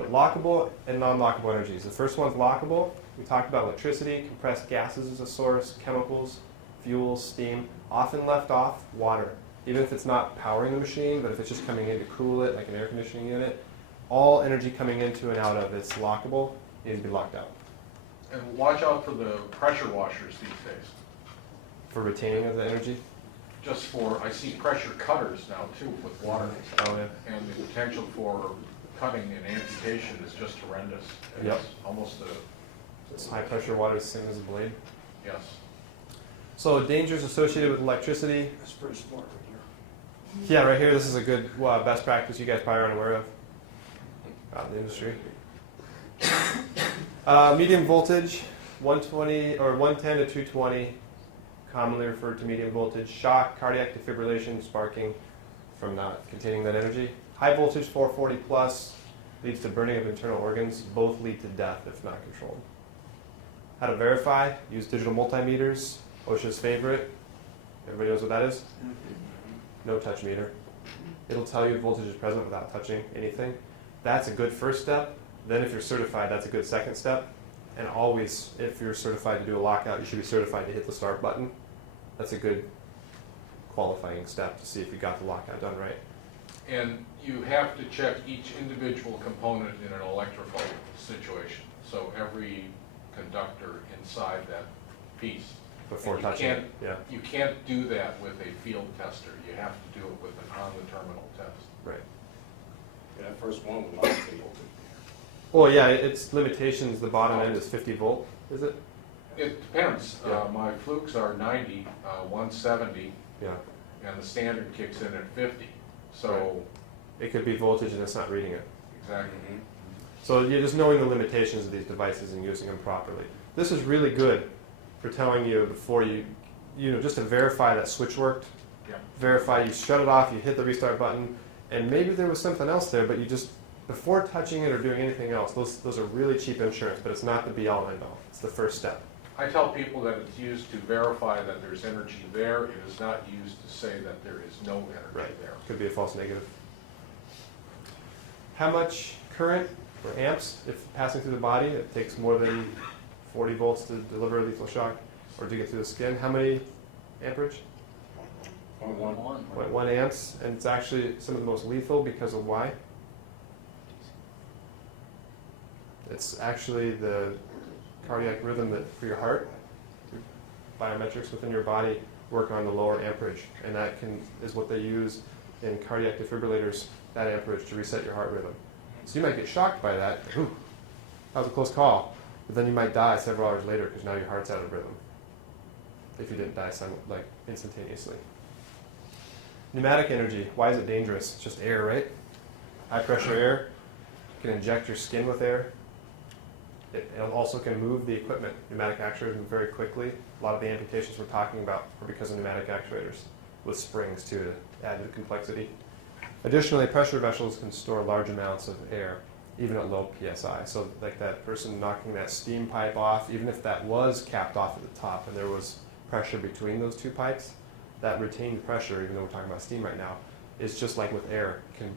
But lockable and non-lockable energies. The first one's lockable. We talked about electricity, compressed gases as a source, chemicals, fuels, steam, often left off, water. Even if it's not powering the machine, but if it's just coming in to cool it, like an air conditioning unit, all energy coming into and out of it's lockable, needs to be locked out. And watch out for the pressure washers these days. For retaining of the energy? Just for, I see pressure cutters now too with water. Oh, yeah. And the potential for cutting and amputation is just horrendous. Yep. It's almost a, It's high pressure water is the same as a blade. yes. So dangers associated with electricity. That's pretty smart right Yeah, right here, this is a good best practice you guys probably aren't aware of out in the industry. Medium voltage, 120 or 110 to 220, commonly referred to medium voltage. Shock, cardiac defibrillation, sparking from not containing that energy. High voltage, 440 plus, leads to burning of internal organs. Both lead to death if not controlled. How to verify? Use digital multimeters. OSHA's favorite. Everybody knows what that is? No touch meter. It'll tell you if voltage is present without touching anything. That's a good first step. Then if you're certified, that's a good second step. And always, if you're certified to do a lockout, you should be certified to hit the start button. That's a good qualifying step to see if you got the lockout done right. And you have to check each individual component in an electrical situation. So every conductor inside that piece. Before And you touching it. Yeah, You can't do that with a field tester. You have to do it with an on-the-terminal test. right. Yeah, that first one was not able to. Well, yeah, its limitations, the bottom end is 50 volt, is it? It depends. Yeah. My flukes are 90, 170, Yeah. and the standard kicks in at 50. So, It could be voltage and it's not reading it. exactly. So you're just knowing the limitations of these devices and using them properly. This is really good for telling you before you know, just to verify that switch worked. Yeah. Verify you shut it off, you hit the restart button, and maybe there was something else there, but you just, before touching it or doing anything else, those are really cheap insurance, but it's not the be-all and end-all. It's the first step. I tell people that it's used to verify that there's energy there. It is not used to say that there is no energy there. Could be a false negative. How much current or amps, if passing through the body, it takes more than 40 volts to deliver a lethal shock or to get through the skin. How many amperage? 0.1 amps, and it's actually some of the most lethal because of why? It's actually the cardiac rhythm that for your heart, biometrics within your body work on the lower amperage, and that is what they use in cardiac defibrillators, that amperage to reset your heart rhythm. So you might get shocked by that. Ooh, that was a close call. But then you might die several hours later because now your heart's out of rhythm. If you didn't die instantaneously. Pneumatic energy, why is it dangerous? It's just air, right? High pressure air. You can inject your skin with air. It also can move the equipment. Pneumatic actuators move very quickly. A lot of the amputations we're talking about are because of pneumatic actuators, with springs too to add to the complexity. Additionally, pressure vessels can store large amounts of air, even at low PSI. So like that person knocking that steam pipe off, even if that was capped off at the top and there was pressure between those two pipes, that retained pressure, even though we're talking about steam right now, is just like with air. It can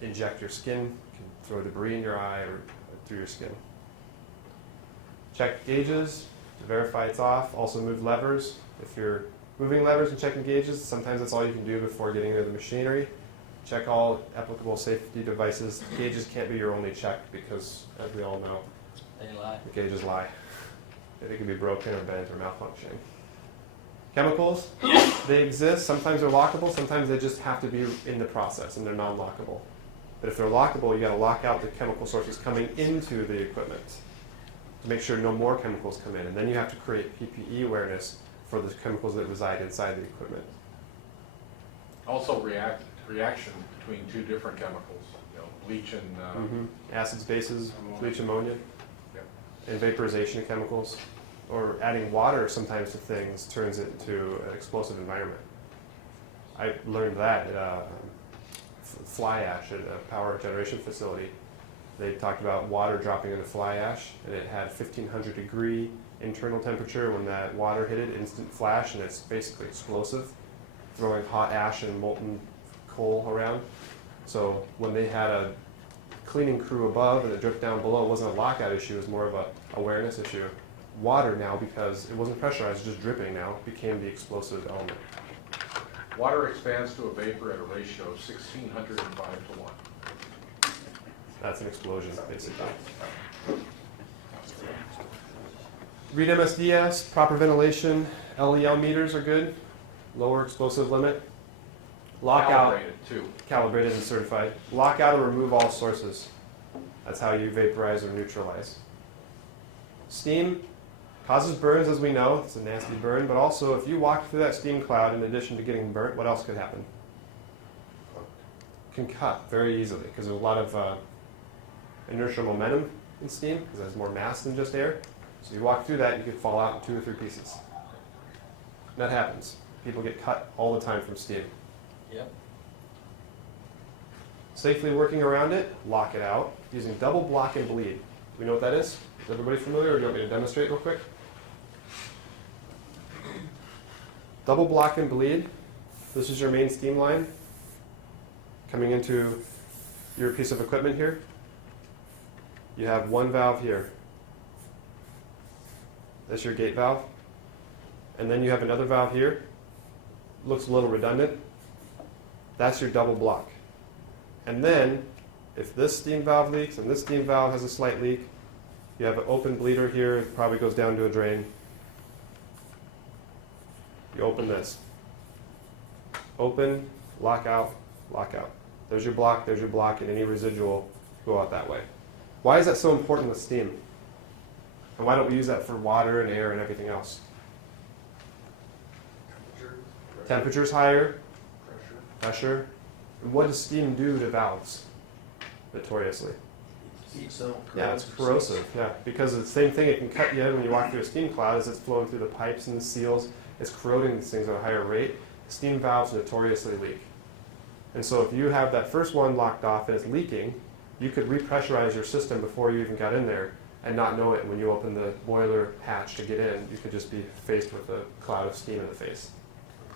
inject your skin, can throw debris in your eye or through your skin. Check gauges to verify it's off. Also move levers. If you're moving levers and checking gauges, sometimes that's all you can do before getting into the machinery. Check all applicable safety devices. Gauges can't be your only check because, as we all know, They lie. the gauges lie. They can be broken or bent or malfunctioning. Chemicals, they exist. Sometimes they're lockable. Sometimes they just have to be in the process and they're non-lockable. But if they're lockable, you got to lock out the chemical sources coming into the equipment to make sure no more chemicals come in. And then you have to create PPE awareness for the chemicals that reside inside the equipment. Also reaction between two different chemicals, bleach and Acids, bases, bleach, ammonia, Yep. and vaporization of chemicals. Or adding water sometimes to things turns it into an explosive environment. I learned that at fly ash at a power generation facility. They talked about water dropping into fly ash, and it had 1500 degree internal temperature. When that water hit it, instant flash, and it's basically explosive, throwing hot ash and molten coal around. So when they had a cleaning crew above and it dripped down below. It wasn't a lockout issue, it was more of a awareness issue. Water now, because it wasn't pressurized, just dripping now, became the explosive element. Water expands to a vapor at a ratio of 1,605 to 1. That's an explosion, basically. Read MSDS, proper ventilation, LEL meters are good, lower explosive limit. Lockout, Calibrated too. calibrated and certified. Lockout or remove all sources. That's how you vaporize or neutralize. Steam causes burns, as we know. It's a nasty burn, but also if you walk through that steam cloud, in addition to getting burnt, what else could happen? Can cut very easily because there's a lot of inertial momentum in steam because it has more mass than just air. So you walk through that, you could fall out in 2 or 3 pieces. And that happens. People get cut all the time from steam. Yep. Safely working around it, lock it out using double block and bleed. Do we know what that is? Is everybody familiar, or do you want me to demonstrate real quick? Double block and bleed. This is your main steam line coming into your piece of equipment here. You have one valve here. That's your gate valve. And then you have another valve here. Looks a little redundant. That's your double block. And then, if this steam valve leaks and this steam valve has a slight leak, you have an open bleeder here. It probably goes down to a drain. You open this. Open, lock out, lock out. There's your block, and any residual go out that way. Why is that so important with steam? And why don't we use that for water and air and everything else? Temperature's higher, pressure. And what does steam do to valves? Notoriously. Yeah, it's corrosive. Yeah, because it's the same thing. It can cut you when you walk through a steam cloud as it's flowing through the pipes and the seals. It's corroding these things at a higher rate. Steam valves notoriously leak. And so if you have that first one locked off and it's leaking, you could repressurize your system before you even got in there and not know it. When you open the boiler hatch to get in, you could just be faced with a cloud of steam in the face.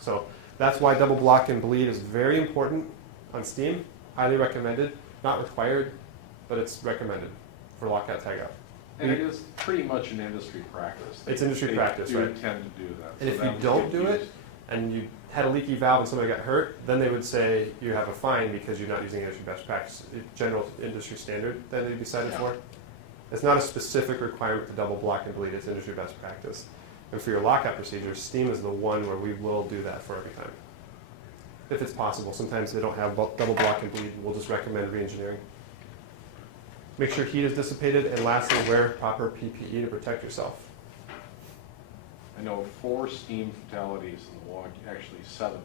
So that's why double block and bleed is very important on steam. Highly recommended. Not required, but it's recommended for lockout-tagout. And it is pretty much an industry practice. It's industry practice, right? They tend to do that. And So if that you would don't get do it, used. and you had a leaky valve and somebody got hurt, then they would say you have a fine because you're not using industry best practice, general industry standard that they'd be cited Yeah. for. It's not a specific requirement to double block and bleed, it's industry best practice. And for your lockout procedures, steam is the one where we will do that for every time. If it's possible. Sometimes they don't have double block and bleed, we'll just recommend re-engineering. Make sure heat is dissipated, and lastly, wear proper PPE to protect yourself. I know 4 steam fatalities in Milwaukee, actually 7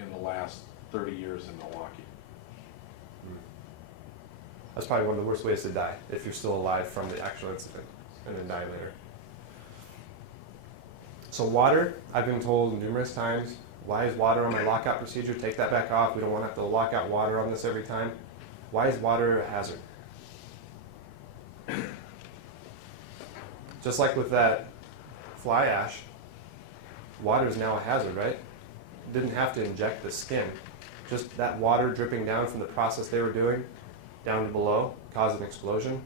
in the last 30 years in Milwaukee. That's probably one of the worst ways to die, if you're still alive from the actual incident, and then die later. So water, I've been told numerous times, why is water on my lockout procedure? Take that back off. We don't want to have to lock out water on this every time. Why is water a hazard? Just like with that fly ash, water is now a hazard, right? Didn't have to inject the skin. Just that water dripping down from the process they were doing down to below caused an explosion.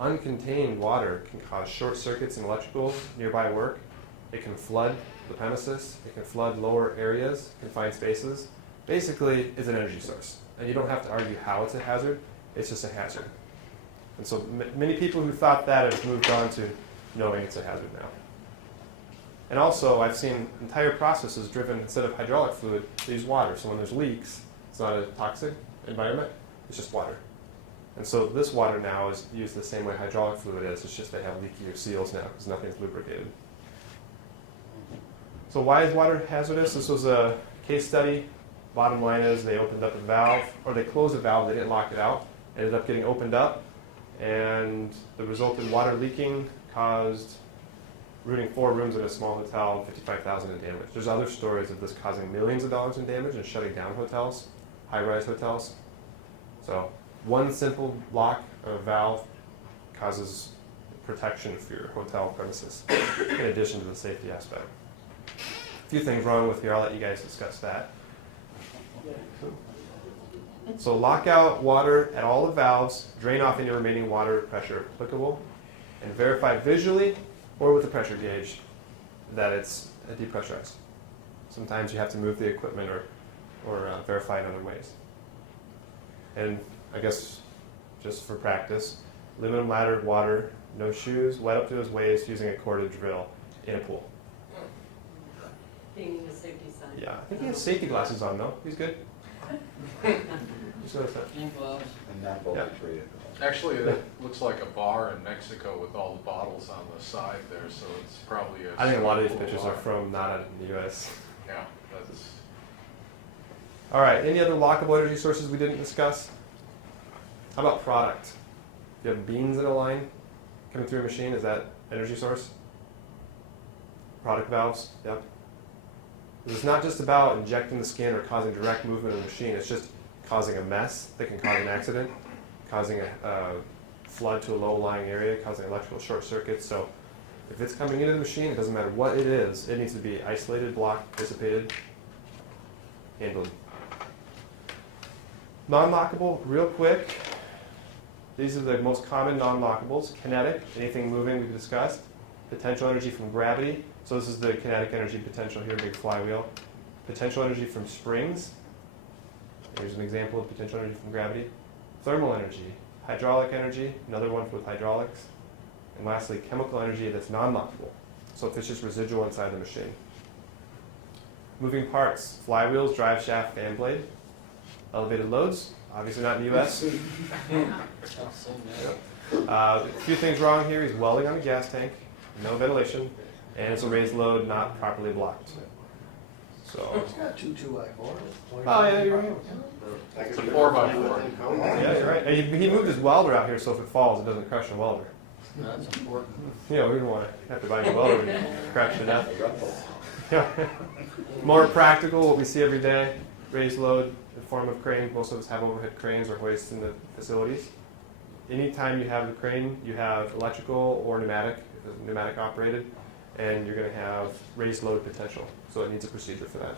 Uncontained water can cause short circuits in electrical nearby work. It can flood the premises. It can flood lower areas, confined spaces. Basically, it's an energy source. And you don't have to argue how it's a hazard. It's just a hazard. And so many people who thought that have moved on to knowing it's a hazard now. And also, I've seen entire processes driven, instead of hydraulic fluid, they use water. So when there's leaks, it's not a toxic environment, it's just water. And so this water now is used the same way hydraulic fluid is, it's just they have leakier seals now because nothing's lubricated. So why is water hazardous? This was a case study. Bottom line is they opened up a valve, or they closed a valve, they didn't lock it out. It ended up getting opened up, and the resulted water leaking caused rooting 4 rooms in a small hotel, $55,000 in damage. There's other stories of this causing millions of dollars in damage and shutting down hotels, high-rise hotels. So one simple lock of a valve causes protection for your hotel premises, in addition to the safety aspect. A few things wrong with here, I'll let you guys discuss that. So lock out water at all the valves, drain off any remaining water pressure applicable, and verify visually or with a pressure gauge that it's depressurized. Sometimes you have to move the equipment or verify in other ways. And I guess just for practice, aluminum laddered water, no shoes, wet up to his waist using a corded drill in a pool. Being the safety sign. Yeah, I think he has safety glasses on though. He's good. Just noticed that. And gloves. And not both Yeah. treated. Actually, it looks like a bar in Mexico with all the bottles on the side there, so it's probably a. I think a lot of these swimming pictures pool are from not out in the US. Yeah, that's, All right, any other lockable energy sources we didn't discuss? How about product? Do you have beans in a line coming through a machine? Is that energy source? Product valves, yep. It's not just about injecting the skin or causing direct movement of the machine, it's just causing a mess that can cause an accident, causing a flood to a low-lying area, causing electrical short circuits. So if it's coming into the machine, it doesn't matter what it is, it needs to be isolated, blocked, dissipated, handled. Non-lockable, real quick. These are the most common non-lockables. Kinetic, anything moving we've discussed. Potential energy from gravity. So this is the kinetic energy potential here, big flywheel. Potential energy from springs. Here's an example of potential energy from gravity. Thermal energy, hydraulic energy, another one with hydraulics. And lastly, chemical energy that's non-lockable. So if it's just residual inside the machine. Moving parts, flywheels, drive shaft, fan blade. Elevated loads, obviously not in the US. A few things wrong here. He's welding on a gas tank, no ventilation, and it's a raised load not properly blocked. So, It's got 2 I-4s. oh yeah, you're right. it's a 4x4. Yeah, you're right. And he moved his welder out here so if it falls, it doesn't crush the welder. That's important. You know, we don't want to have to buy a welder when you crash to death. Yeah. More practical, what we see every day, raised load in the form of crane. Most of us have overhead cranes or hoists in the facilities. Anytime you have the crane, you have electrical or pneumatic, if it's pneumatic operated, and you're going to have raised load potential. So it needs a procedure for that.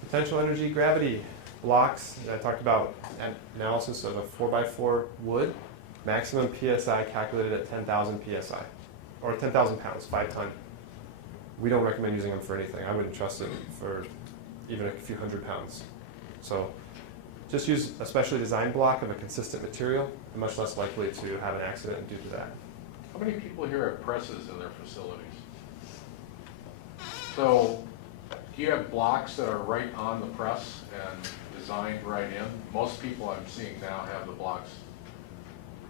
Potential energy, gravity, blocks. I talked about analysis of a 4x4 wood. Maximum PSI calculated at 10,000 PSI, or 10,000 pounds, 5 ton. We don't recommend using them for anything. I wouldn't trust it for even a few hundred pounds. So just use a specially designed block of a consistent material, and much less likely to have an accident due to that. How many people here have presses in their facilities? So, do you have blocks that are right on the press and designed right in? Most people I'm seeing now have the blocks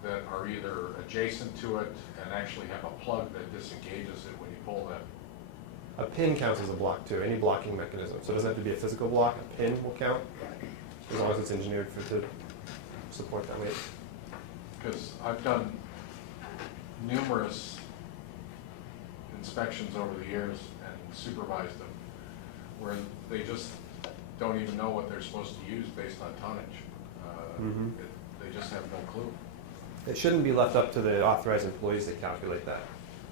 that are either adjacent to it and actually have a plug that disengages it when you pull that. A pin counts as a block too, any blocking mechanism. So it doesn't have to be a physical block, a pin will count, as long as it's engineered to support that weight. Because I've done numerous inspections over the years and supervised them where they just don't even know what they're supposed to use based on tonnage. They just have no clue. It shouldn't be left up to the authorized employees that calculate that.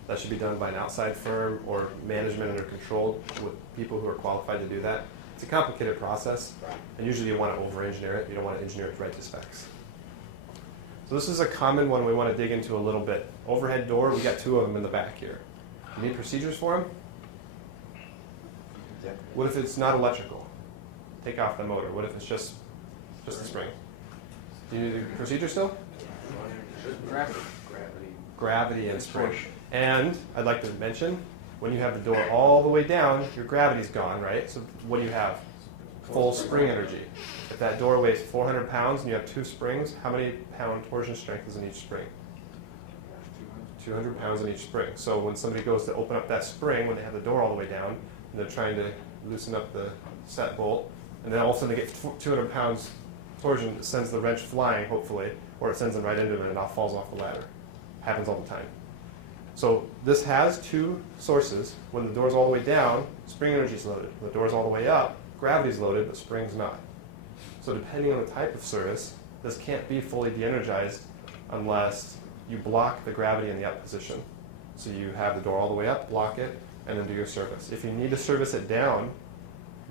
That should be done by an outside firm or management under control with people who are qualified to do that. It's a complicated process, and usually you want to over-engineer it. You don't want to engineer it right to specs. So this is a common one we want to dig into a little bit. Overhead door, we got 2 of them in the back here. You need procedures for them? What if it's not electrical? Take off the motor. What if it's just the spring? Do you need a procedure still? Gravity and spring. And I'd like to mention, when you have the door all the way down, your gravity's gone, right? So what do you have? Full spring energy. If that door weighs 400 pounds and you have 2 springs, how many pound torsion strength is in each spring? 200 pounds in each spring. So when somebody goes to open up that spring, when they have the door all the way down, and they're trying to loosen up the set bolt, and then all of a sudden they get 200 pounds torsion that sends the wrench flying, hopefully, or it sends them right into them and it all falls off the ladder. Happens all the time. So this has 2 sources. When the door's all the way down, spring energy is loaded. When the door's all the way up, gravity is loaded, but spring's not. So depending on the type of service, this can't be fully de-energized unless you block the gravity in the up position. So you have the door all the way up, block it, and then do your service. If you need to service it down,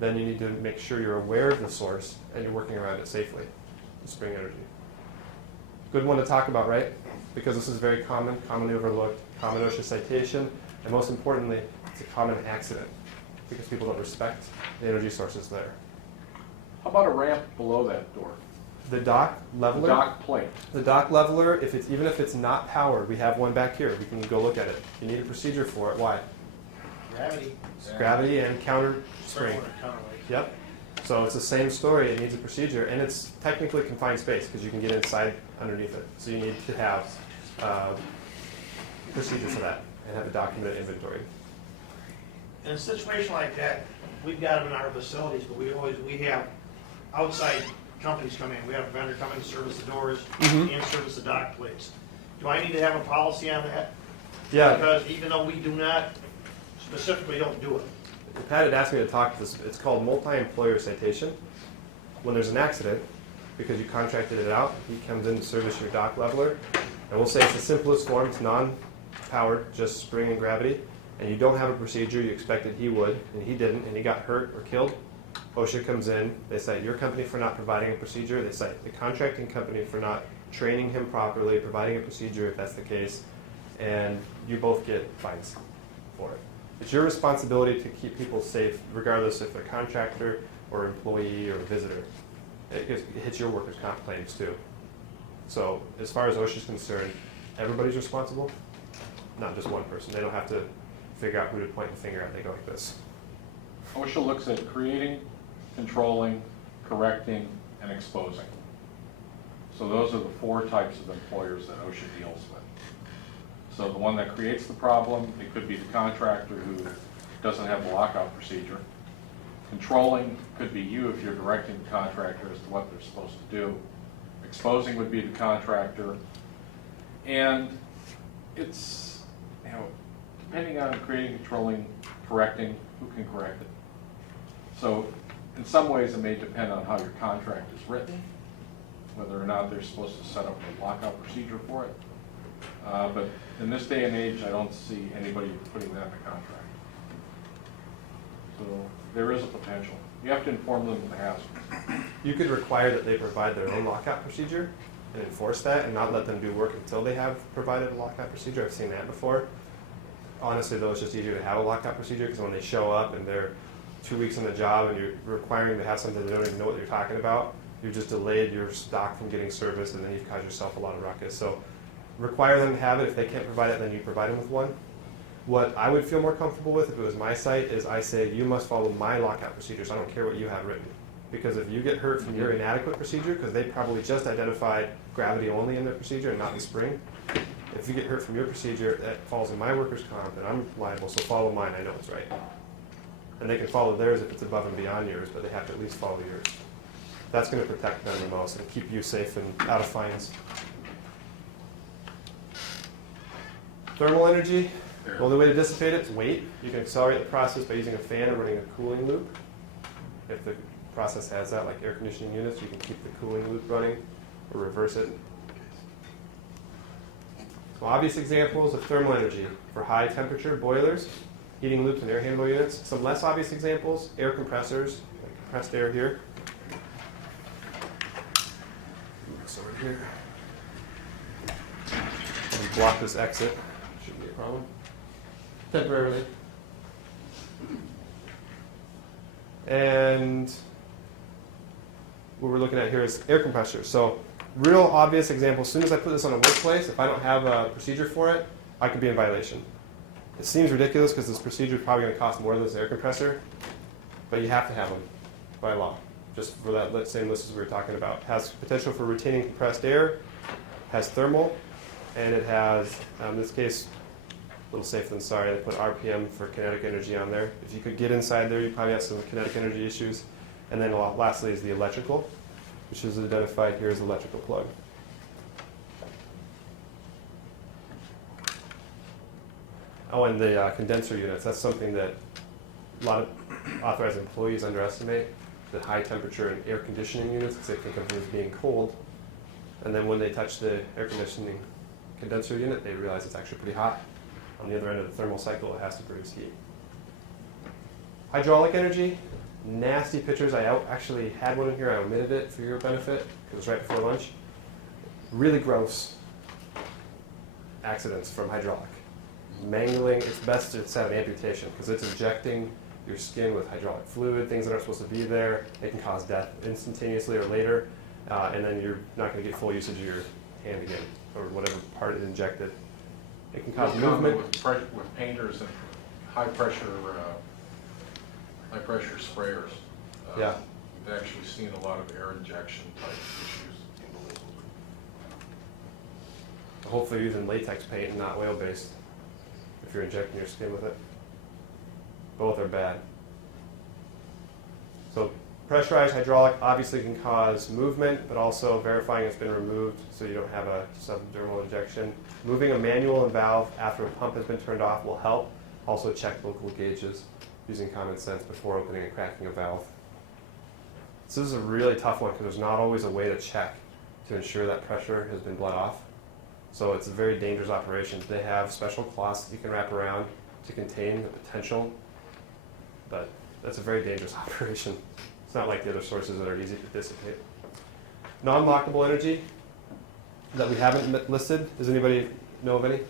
then you need to make sure you're aware of the source and you're working around it safely. Spring energy. Good one to talk about, right? Because this is very common, commonly overlooked, common OSHA citation, and most importantly, it's a common accident because people don't respect the energy sources there. How about a ramp below that door? The dock leveler. Dock plate. The dock leveler, even if it's not powered, we have one back here. We can go look at it. You need a procedure for it. Why? Gravity. It's gravity and counter spring. Counterweight. Yep. So it's the same story. It needs a procedure, and it's technically confined space because you can get inside underneath it. So you need to have procedure for that and have a documented inventory. In a situation like that, we've got them in our facilities, but we have outside companies come in. We have a vendor come in to service the doors and service the dock plates. Do I need to have a policy on that? Yeah. Because even though we do not specifically don't do it. Pat had asked me to talk to this. It's called multi-employer citation. When there's an accident, because you contracted it out, he comes in to service your dock leveler, and we'll say it's the simplest form. It's non-powered, just spring and gravity, and you don't have a procedure. You expected he would, and he didn't, and he got hurt or killed. OSHA comes in. They cite your company for not providing a procedure. They cite the contracting company for not training him properly, providing a procedure if that's the case, and you both get fines for it. It's your responsibility to keep people safe, regardless if they're contractor or employee or visitor. It hits your workers' comp claims too. So as far as OSHA is concerned, everybody's responsible, not just one person. They don't have to figure out who to point the finger at. They go like this. OSHA looks at creating, controlling, correcting, and exposing. So those are the 4 types of employers that OSHA deals with. So the one that creates the problem, it could be the contractor who doesn't have the lockout procedure. Controlling could be you if you're directing the contractor as to what they're supposed to do. Exposing would be the contractor. And it's, depending on creating, controlling, correcting, who can correct it. So in some ways it may depend on how your contract is written, whether or not they're supposed to set up a lockout procedure for it. But in this day and age, I don't see anybody putting that in the contract. So there is a potential. You have to inform them of the hazard. You could require that they provide their own lockout procedure and enforce that and not let them do work until they have provided a lockout procedure. I've seen that before. Honestly, though, it's just easier to have a lockout procedure because when they show up and they're 2 weeks on the job and you're requiring them to have something they don't even know what you're talking about, you've just delayed your stock from getting serviced and then you've caused yourself a lot of ruckus. So require them to have it. If they can't provide it, then you provide them with one. What I would feel more comfortable with if it was my site is I say you must follow my lockout procedures. I don't care what you have written. Because if you get hurt from your inadequate procedure, because they probably just identified gravity only in their procedure and not the spring, if you get hurt from your procedure, that falls in my workers' comp and I'm liable, so follow mine, I know it's right. And they can follow theirs if it's above and beyond yours, but they have to at least follow yours. That's going to protect them the most and keep you safe and out of fines. Thermal energy, the only way to dissipate it is weight. You can accelerate the process by using a fan and running a cooling loop. If the process has that, like air conditioning units, you can keep the cooling loop running or reverse it. So obvious examples of thermal energy for high temperature boilers, heating loops and air handler units. Some less obvious examples, air compressors, like compressed air here. Move this over here. And block this exit. Shouldn't be a problem. Temporarily. And what we're looking at here is air compressors. So real obvious example, as soon as I put this on a workplace, if I don't have a procedure for it, I could be in violation. It seems ridiculous because this procedure is probably going to cost more than this air compressor, but you have to have them by law. Just for that same list as we were talking about. It has potential for retaining compressed air, has thermal, and it has, in this case, a little safer than sorry, I put RPM for kinetic energy on there. If you could get inside there, you probably have some kinetic energy issues. And then lastly is the electrical, which is identified here as electrical plug. Oh, and the condenser units, that's something that a lot of authorized employees underestimate, the high temperature and air conditioning units, because they think of them as being cold. And then when they touch the air conditioning condenser unit, they realize it's actually pretty hot. On the other end of the thermal cycle, it has to produce heat. Hydraulic energy, nasty pictures. I actually had one in here. I omitted it for your benefit because it was right before lunch. Really gross accidents from hydraulic. Mangling, it's best to have an amputation because it's injecting your skin with hydraulic fluid, things that aren't supposed to be there. It can cause death instantaneously or later, and then you're not going to get full usage of your hand again, or whatever part it injected. It can cause movement. With painters and high pressure sprayers. Yeah. We've actually seen a lot of air injection type issues. Hopefully you're using latex paint and not oil-based if you're injecting your skin with it. Both are bad. So pressurized hydraulic obviously can cause movement, but also verifying it's been removed so you don't have a subdermal injection. Moving a manual and valve after a pump has been turned off will help. Also check local gauges using common sense before opening and cracking a valve. So this is a really tough one because there's not always a way to check to ensure that pressure has been bled off. So it's a very dangerous operation. They have special cloths that you can wrap around to contain the potential, but that's a very dangerous operation. It's not like the other sources that are easy to dissipate. Non-lockable energy that we haven't listed, does anybody know of any?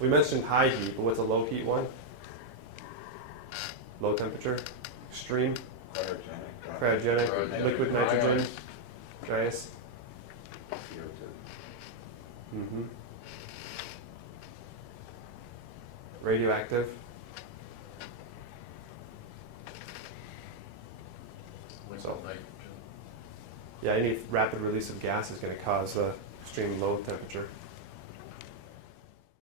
We mentioned high heat, but what's a low heat one? Low temperature, extreme, cryogenic, liquid nitrogen, dry ice. Mm-hmm. Radioactive. So, yeah, any rapid release of gas is going to cause extreme low temperature.